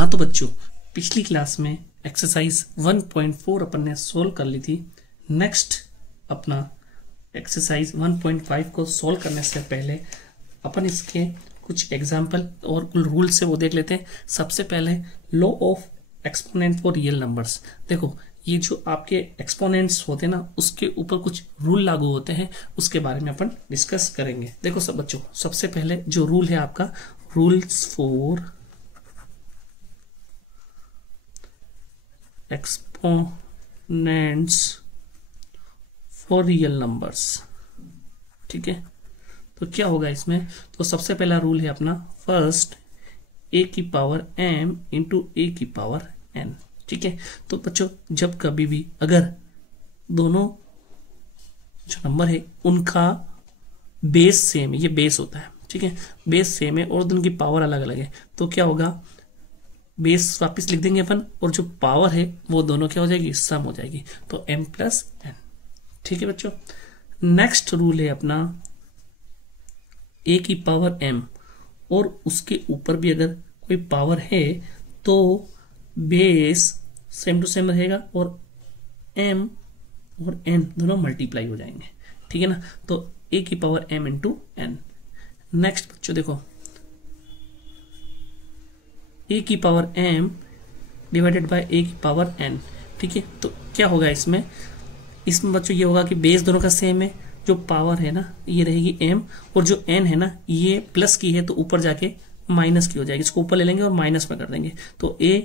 हाँ तो बच्चों, पिछली क्लास में एक्सरसाइज 1.4 अपन ने सोल्व कर ली थी। नेक्स्ट अपना एक्सरसाइज 1.5 को सोल्व करने से पहले अपन इसके कुछ एग्जाम्पल और कुछ रूल से वो देख लेते हैं। सबसे पहले law of exponent for real numbers. देखो, ये जो आपके एक्सपोनेंट्स होते हैं ना, उसके ऊपर कुछ रूल लागू होते हैं, उसके बारे में अपन डिस्कस करेंगे। देखो सब बच्चों, सबसे पहले जो रूल है आपका, rules for exponents for real numbers. ठीक है, तो क्या होगा इसमें? तो सबसे पहला रूल है अपना, फर्स्ट a की पावर m इंटू a की पावर n। ठीक है, तो बच्चों जब कभी भी अगर दोनों जो नंबर है उनका बेस सेम है, ये बेस होता है, ठीक है, बेस सेम है और उनकी पावर अलग अलग है, तो क्या होगा, बेस वापस लिख देंगे अपन और जो पावर है वो दोनों क्या हो जाएगी, सम हो जाएगी, तो m प्लस n। ठीक है बच्चों, नेक्स्ट रूल है अपना, a की पावर m और उसके ऊपर भी अगर कोई पावर है तो बेस सेम टू सेम रहेगा और m और n दोनों मल्टीप्लाई हो जाएंगे। ठीक है ना, तो a की power m into n। Next बच्चों देखो, a की power m divided by a की पावर n। ठीक है, तो क्या होगा इसमें बच्चों ये होगा कि बेस दोनों का सेम है, जो पावर है ना ये रहेगी m और जो n है ना ये प्लस की है तो ऊपर जाके माइनस की हो जाएगी, इसको ऊपर ले लेंगे और माइनस में कर देंगे, तो a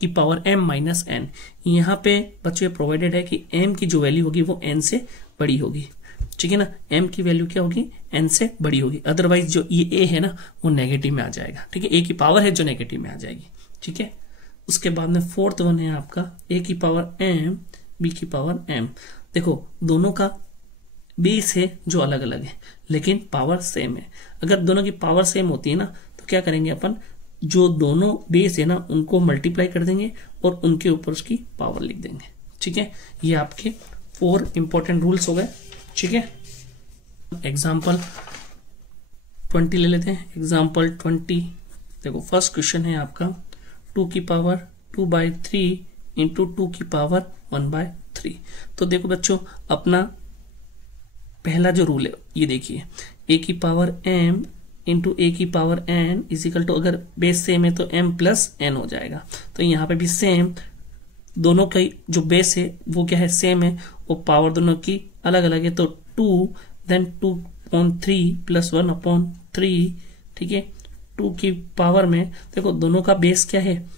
की पावर m माइनस n। यहाँ पे बच्चों ये प्रोवाइडेड है कि m की जो वैल्यू होगी वो n से बड़ी होगी। ठीक है ना, m की वैल्यू क्या होगी, n से बड़ी होगी, अदरवाइज जो ये a है ना वो नेगेटिव में आ जाएगा। ठीक है, a की पावर है जो नेगेटिव में आ जाएगी। ठीक है, उसके बाद में फोर्थ वन है आपका, a की पावर m b की पावर m। देखो दोनों का बेस है जो अलग अलग है लेकिन पावर सेम है। अगर दोनों की पावर सेम होती है ना तो क्या करेंगे अपन, जो दोनों बेस है ना उनको मल्टीप्लाई कर देंगे और उनके ऊपर उसकी पावर लिख देंगे। ठीक है, ये आपके 4 इंपॉर्टेंट रूल्स हो गए। ठीक है, एग्जाम्पल 20 ले लेते हैं। एग्जाम्पल 20 देखो, फर्स्ट क्वेश्चन है आपका, 2 की पावर 2/3 इंटू 2 की पावर 1/3। तो देखो बच्चों, अपना पहला जो रूल है ये देखिए, a की पावर m इंटू a की पावर n इजिकल टू, अगर बेस सेम है तो m प्लस n हो जाएगा। तो यहाँ पे भी सेम, दोनों का जो बेस है वो क्या है, सेम है, और पावर दोनों की अलग अलग है, तो 2 देन 2/3 प्लस 1/3। ठीक है, 2 की पावर में देखो दोनों का बेस क्या है,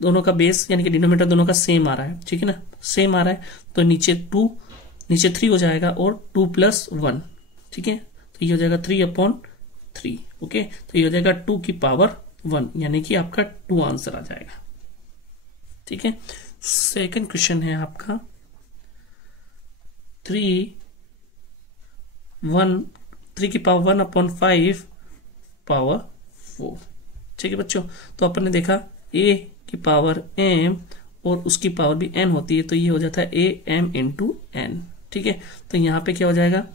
दोनों का बेस यानी कि डिनोमिनेटर दोनों का सेम आ रहा है। ठीक है ना, सेम आ रहा है, तो नीचे 2 नीचे 3 हो जाएगा और 2 प्लस 1। ठीक है, तो ये हो जाएगा 3/3। ओके, तो ये हो जाएगा 2 की पावर 1, यानी कि आपका 2 आंसर आ जाएगा। ठीक है, सेकंड क्वेश्चन है आपका 3 की पावर 1/5 पावर 4। ठीक है बच्चों, तो अपन ने देखा a की पावर m और उसकी पावर भी n होती है, तो ये हो जाता है am इंटू n। ठीक है, तो यहाँ पे क्या हो जाएगा,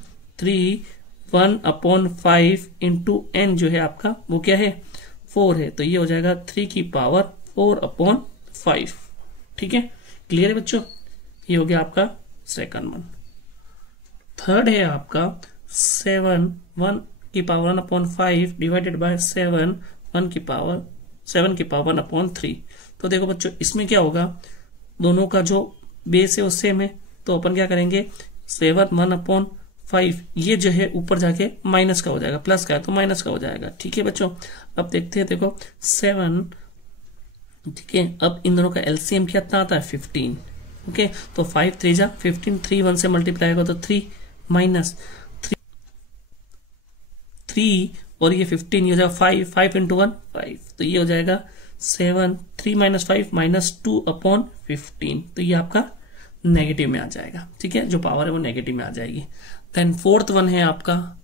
1/5 इंटू n जो है आपका वो क्या है, 4 है, तो ये हो जाएगा 3 की पावर 4/5। ठीक है, क्लियर है बच्चों, ये हो गया आपका सेकंड वन। थर्ड है आपका 1 की पावर 1/5 डिवाइडेड बाय 1 की पावर 1/3। तो देखो बच्चों, इसमें क्या होगा, दोनों का जो बेस है वो सेम है, तो अपन क्या करेंगे, 1/5 ये जो है ऊपर जाके माइनस का हो जाएगा, प्लस का है तो माइनस का हो जाएगा। ठीक है बच्चों, अब देखते हैं, देखो 7। ठीक है, अब इन दोनों का एलसीएम कितना आता है, 15। ओके, तो 5 3 जा 15, 3 1 से मल्टीप्लाई होगा तो 3 माइनस 3 और ये 15, ये हो जाएगा 5 इंटू 1 5, तो ये हो जाएगा 7, 3 - 5 -2/15। तो ये आपका नेगेटिव में आ जाएगा। ठीक है, जो पावर है वो नेगेटिव में आ जाएगी। देन फोर्थ वन है आपका,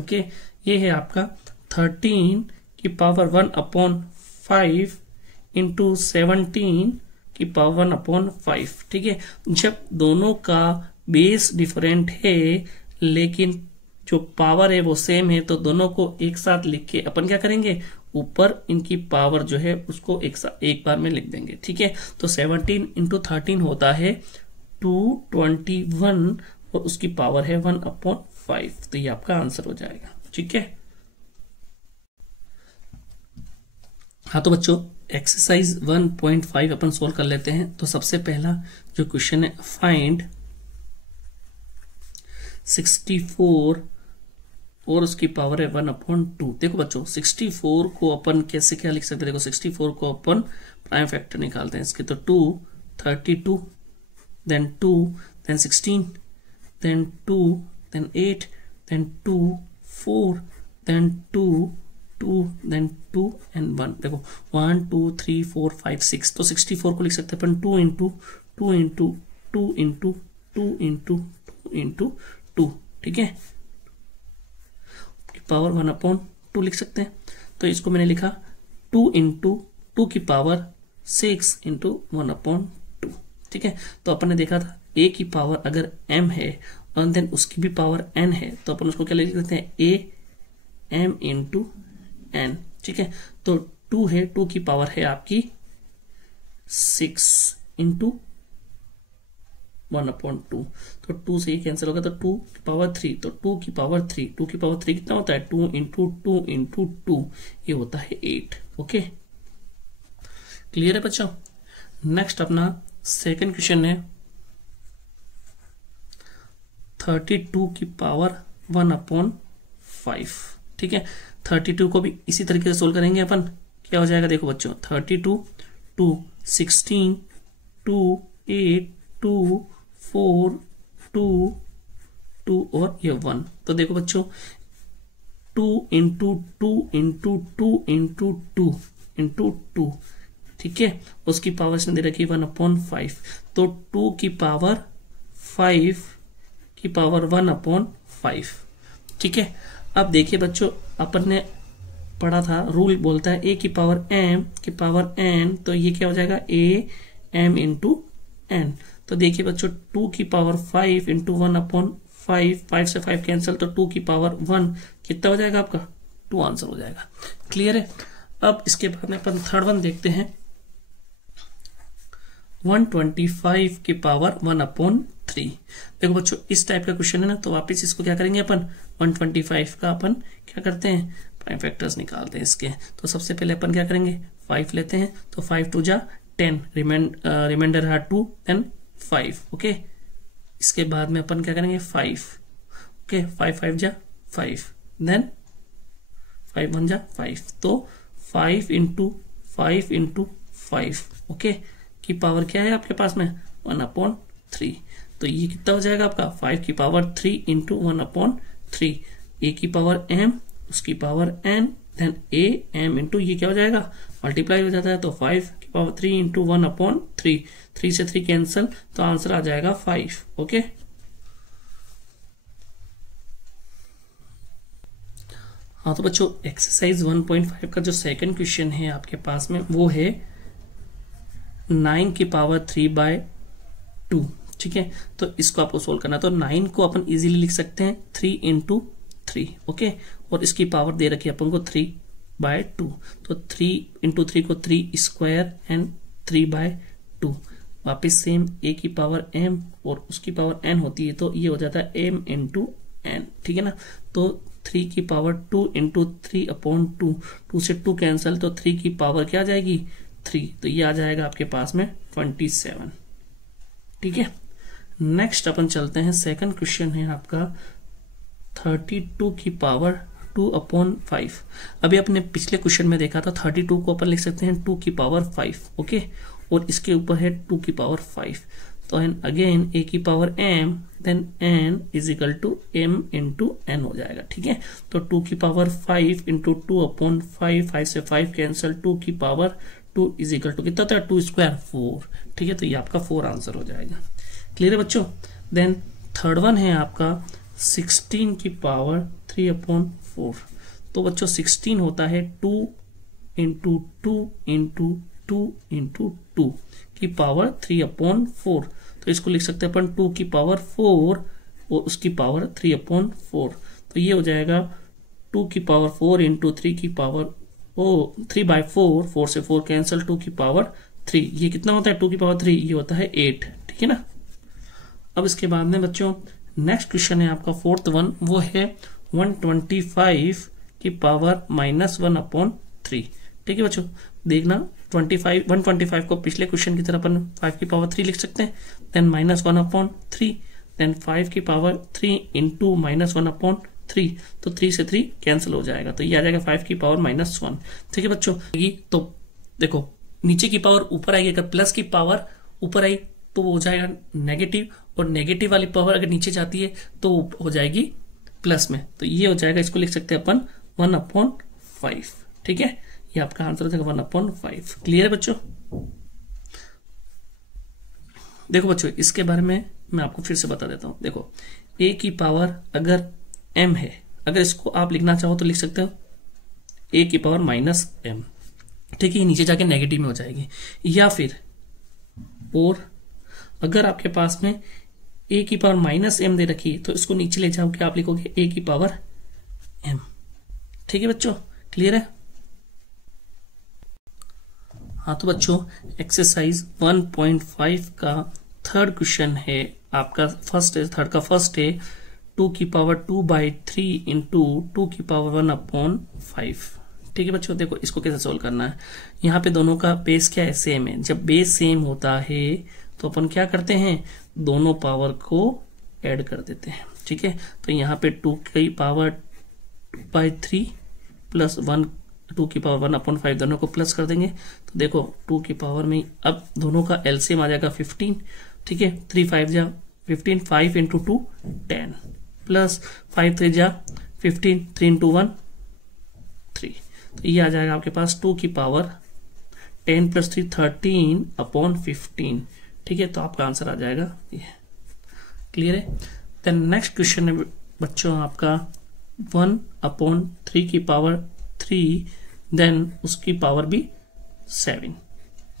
ओके, ये है आपका 13 की पावर 1/5 इंटू 17 की पावर 1/5। ठीक है, जब दोनों का बेस डिफरेंट है लेकिन जो पावर है वो सेम है, तो दोनों को एक साथ लिख के अपन क्या करेंगे, ऊपर इनकी पावर जो है उसको एक बार में लिख देंगे। ठीक है, तो 17 इंटू 13 होता है 221 और उसकी पावर है 1/5। तो ये आपका आंसर हो जाएगा। ठीक है, हाँ तो बच्चों एक्सरसाइज 1.5 अपन सोल्व कर लेते हैं। तो सबसे पहला जो क्वेश्चन है, फाइंड 64 और उसकी पावर है 1/2। देखो बच्चों 64 को अपन कैसे क्या लिख सकते हैं, देखो 64 को अपन प्राइम फैक्टर निकालते हैं इसके, तो 2 32 then 2 then 16 then 2 then 8 then 2 4 then 2 2 then 2 and 1। देखो 1 2 3 4 5 6, तो 64 को लिख सकते हैं अपन 2 into 2 into 2 into 2 into 2 into 2। ठीक है, पावर 1/2 लिख सकते हैं। तो इसको मैंने लिखा 2 इंटू 2 की पावर 6 इंटू 1/2। ठीक है, तो अपन ने देखा था a की पावर अगर m है और देन उसकी भी पावर n है तो अपन उसको क्या लिख सकते हैं, a m इंटू n। ठीक है, तो 2 है, 2 की पावर है आपकी 6 इंटू 1/2, तो 2 से ये कैंसिल होगा, तो 2 की पावर 3, तो 2 की पावर 3, 2 की पावर 3 कितना होता है, 2 इंटू 2 इंटू 2, ये होता है 8। ओके, क्लियर है बच्चों। नेक्स्ट अपना सेकंड क्वेश्चन है 32 की पावर 1/5। ठीक है, 32 को भी इसी तरीके से सोल्व करेंगे अपन। क्या हो जाएगा, देखो बच्चों 32 2 16 2 8 2 4 2 2 और ये 1। तो देखो बच्चों 2 इंटू 2 इंटू 2 इंटू 2 इंटू 2। ठीक है, उसकी पावर इसने दे रखी 1/5, तो 2 की पावर 5 की पावर 1/5। ठीक है, अब देखिए बच्चों अपन ने पढ़ा था, रूल बोलता है a की पावर m की पावर n, तो ये क्या हो जाएगा a m इंटू n। तो देखिए बच्चों 2 की पावर 5 इंटू 1/5, 5 से 5 कैंसिल, तो 2 की पावर 1 कितना हो जाएगा आपका, 2 आंसर हो जाएगा। क्लियर है। अब इसके बाद में अपन थर्ड वन देखते हैं 125 की पावर 1/3। देखो बच्चों इस टाइप का क्वेश्चन है ना, तो वापस इसको क्या करेंगे अपन, 125 का अपन क्या करते हैं, प्राइम फैक्टर्स निकालते हैं इसके। तो सबसे पहले अपन क्या करेंगे, 5 लेते हैं, तो 5 2 जा 10, रिमाइंडर है 2 देन 5। ओके, इसके बाद में अपन क्या करेंगे 5। ओके, 5 5 जा 5 देन 5 1 जा 5, तो 5 इंटू 5 इंटू 5 ओके की पावर क्या है आपके पास में 1/3। तो ये कितना हो जाएगा आपका 5 की पावर 3 इंटू 1/3, a की पावर m उसकी power n then a m into ये क्या हो जाएगा मल्टीप्लाई हो जाता है, तो 5 की पावर 3 इंटू 1/3, 3 से 3 कैंसिल, तो आंसर आ जाएगा 5। ओके, हाँ तो बच्चों एक्सरसाइज 1.5 का जो सेकंड क्वेश्चन है आपके पास में वो है 9 की पावर 3/2। ठीक है, तो इसको आपको सोल्व करना है। तो 9 को अपन इजीली लिख सकते हैं 3 इंटू 3 ओके, और इसकी पावर दे रखी है अपन को 3/2, तो 3 इंटू 3 को 3 स्क्वायर एंड 3/2। वापिस सेम a की पावर m और उसकी पावर n होती है, तो ये हो जाता है m इंटू n। ठीक है ना, तो 3 की पावर 2 इंटू 3/2, 2 से 2 कैंसिल, तो 3 की पावर क्या आ जाएगी 3, तो ये आ जाएगा आपके पास में 27। ठीक है, नेक्स्ट अपन चलते हैं सेकंड क्वेश्चन है आपका 32 की पावर 2/5। अभी अपने पिछले क्वेश्चन में देखा था 32 को अपन लिख सकते हैं 2 की पावर 5 ओके, और इसके ऊपर है 2 की पावर 5, तो अगेन a की power m then n is equal to m into n हो जाएगा। ठीक है, तो 2 की पावर 5 इंटू 2/5, 5 से 5 कैंसिल, 2 की पावर 2 इज इक्वल टू कितना था 2 स्क्वायर 4। ठीक है, तो ये आपका 4 आंसर हो जाएगा। क्लियर है बच्चों। देन थर्ड वन है आपका 16 की पावर 3/4। तो बच्चों 16 होता है 2 इंटू 2 इंटू 2 इंटू 2 की पावर 3/4, तो इसको लिख सकते हैं अपन 2 की पावर 4 और उसकी पावर 3/4, तो ये हो जाएगा 2 की पावर 4 इंटू 3 की पावर ओ 3/4, 4 से 4 कैंसिल, 2 की पावर 3, ये कितना होता है 2 की पावर 3, ये होता है 8, ठीक है ना। अब इसके बाद में बच्चों नेक्स्ट क्वेश्चन है आपका फोर्थ वन, वो है 125 की पावर -1/3, ठीक है बच्चों। देखना 125 को पिछले क्वेश्चन की तरह अपन 5 की पावर 3 लिख सकते हैं, देन -1/3, देन 5 की पावर 3 इंटू -1/3, तो 3 से 3 कैंसिल हो जाएगा, तो ये आ जाएगा 5 की पावर -1, ठीक है बच्चों। तो देखो नीचे की पावर ऊपर आएगी, अगर प्लस की पावर ऊपर आई तो वो हो जाएगा नेगेटिव, और नेगेटिव वाली पावर अगर नीचे जाती है तो हो जाएगी प्लस में, तो ये हो जाएगा, इसको लिख सकते हैं अपन 1/5, ठीक है। ये आपका आंसर हो जाएगा 1/5। क्लियर है बच्चों। देखो बच्चों इसके बारे में मैं आपको फिर से बता देता हूं। देखो a की पावर अगर m है, अगर इसको आप लिखना चाहो तो लिख सकते हो a की पावर -m, ठीक है, नीचे जाके नेगेटिव में हो जाएगी। या फिर और अगर आपके पास में a की पावर -m दे रखी है तो इसको नीचे ले जाओ, क्या आप लिखोगे a की पावर m, ठीक है बच्चों। क्लियर है। हाँ तो बच्चों एक्सरसाइज 1.5 का थर्ड क्वेश्चन है आपका, थर्ड का फर्स्ट है 2 की पावर 2/3 इंटू 2 की पावर 1/5, ठीक है बच्चों। देखो इसको कैसे सोल्व करना है, यहाँ पे दोनों का बेस क्या है, सेम है। जब बेस सेम होता है तो अपन क्या करते हैं, दोनों पावर को ऐड कर देते हैं, ठीक है। तो यहाँ पे 2 की पावर 2/3 प्लस 2 की पावर 1/5 दोनों को प्लस कर देंगे, तो देखो 2 की पावर में अब दोनों का एलसीएम आ जाएगा 15, ठीक है। 3 5 जा 15, 5 इंटू 2 10, प्लस 5 3 जा 15, 3 इंटू 1 3, तो ये आ जाएगा आपके पास 2 की पावर 10 प्लस 3 13/15, ठीक है। तो आपका आंसर आ जाएगा ये। क्लियर है। देन नेक्स्ट क्वेश्चन है बच्चों आपका 1/3 की पावर 3, देन उसकी पावर भी 7,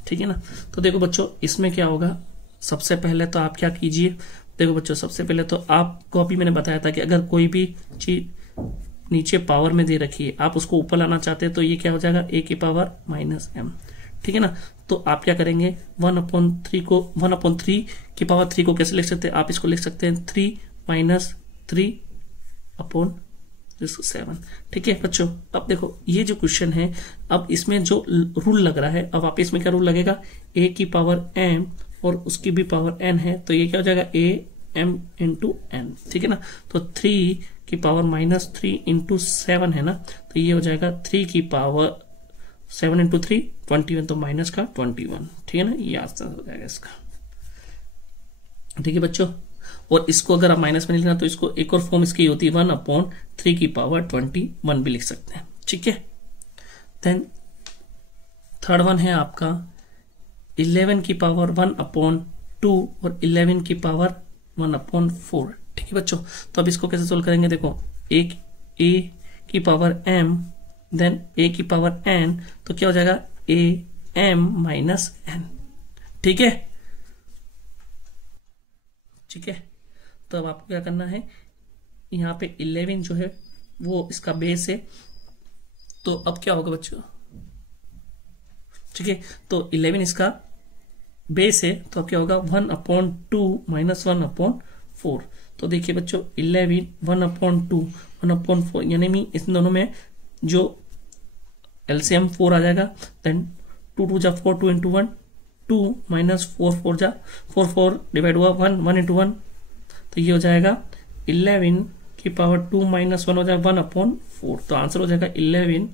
ठीक है ना। तो देखो बच्चों इसमें क्या होगा, सबसे पहले तो आप क्या कीजिए, देखो बच्चों सबसे पहले तो आपको अभी मैंने बताया था कि अगर कोई भी चीज नीचे पावर में दे रखी है, आप उसको ऊपर लाना चाहते हैं तो ये क्या हो जाएगा a की पावर -m, ठीक है ना। तो आप क्या करेंगे 1/3 को 1/3 की पावर 3 को कैसे लिख सकते हैं, आप इसको लिख सकते हैं 3 - 3/7, ठीक है बच्चों। अब देखो ये जो क्वेश्चन है, अब इसमें जो रूल लग रहा है, अब आप इसमें क्या रूल लगेगा, a की पावर m और उसकी भी पावर n है, तो ये क्या हो जाएगा am इंटू n, ठीक है ना। तो 3 की पावर -3 इंटू 7 है ना, तो ये हो जाएगा 3 की पावर 7 इंटू 3 21, तो माइनस का 21, ठीक है ना, ये आंसर हो जाएगा इसका, ठीक है बच्चों। और इसको अगर आप माइनस में लिखना तो इसको एक और फॉर्म इसकी होती है 1/3 की पावर 21 भी लिख सकते हैं, ठीक है। देन थर्ड वन है आपका 11 की पावर 1/2 और 11 की पावर 1/4, ठीक है बच्चों। तो अब इसको कैसे सोल्व करेंगे, देखो एक a की पावर m देन a की पावर n, तो क्या हो जाएगा am -n, ठीक है, ठीक है। तो अब आपको क्या करना है, यहाँ पे 11 जो है वो इसका बेस है, तो अब क्या होगा बच्चों, ठीक है। तो 11 इसका बेस है, तो अब क्या होगा 1/2 - 1/4, तो देखिए बच्चों 11 1/2 1/4, यानी इन दोनों में जो एलसीएम 4 आ जाएगा, देन 2 2 जा 4, 2 इंटू 1 2 -4 4 जा 4 4 डिवाइड हुआ 1 1 इंटू 1, तो ये हो जाएगा 11 की पावर 2 - 1 हो जाएगा 1/4, तो आंसर हो जाएगा 11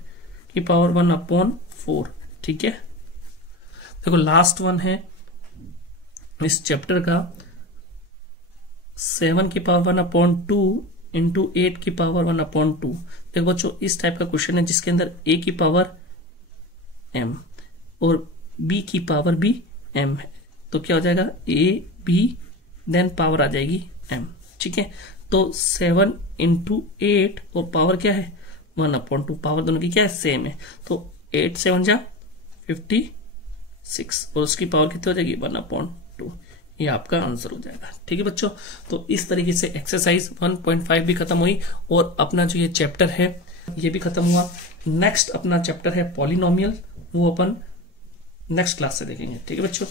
की पावर 1/4, ठीक है। देखो लास्ट वन है इस चैप्टर का 7 की पावर 1/2 इंटू 8 की पावर 1/2। देखो बच्चों इस टाइप का क्वेश्चन है जिसके अंदर a की पावर m और b की पावर भी m है, तो क्या हो जाएगा a b देन पावर आ जाएगी m, ठीक है। तो 7 इंटू 8 और पावर क्या है 1/2, पावर दोनों की क्या है सेम है, तो 8 7 जा 56 और उसकी पावर कितनी हो जाएगी 1/2, ये आपका आंसर हो जाएगा, ठीक है बच्चों। तो इस तरीके से एक्सरसाइज 1.5 भी खत्म हुई और अपना जो ये चैप्टर है ये भी खत्म हुआ। नेक्स्ट अपना चैप्टर है पॉलिनोमियल, वो अपन नेक्स्ट क्लास से देखेंगे। ठीक है बच्चों।